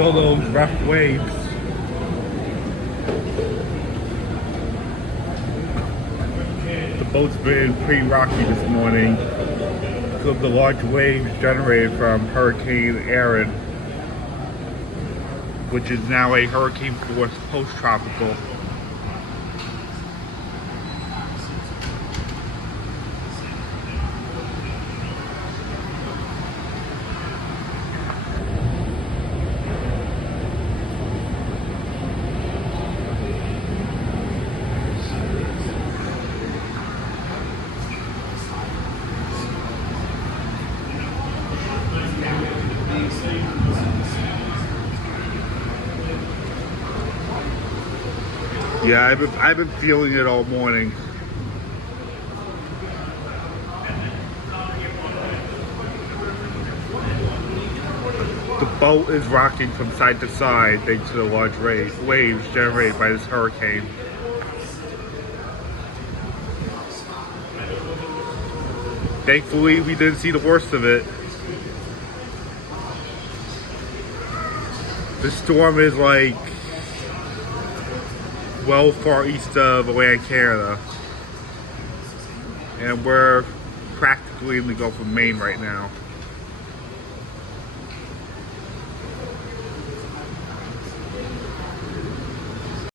Feel those rough waves. The boat's been pretty rocky this morning because of the large waves generated from Hurricane Erin, which is now a hurricane force post-tropical. Yeah, I've been feeling it all morning. The boat is rocking from side to side thanks to the large waves generated by this hurricane. Thankfully, we didn't see the worst of it. The storm is like well far east of Atlantic Canada, and we're practically in the Gulf of Maine right now.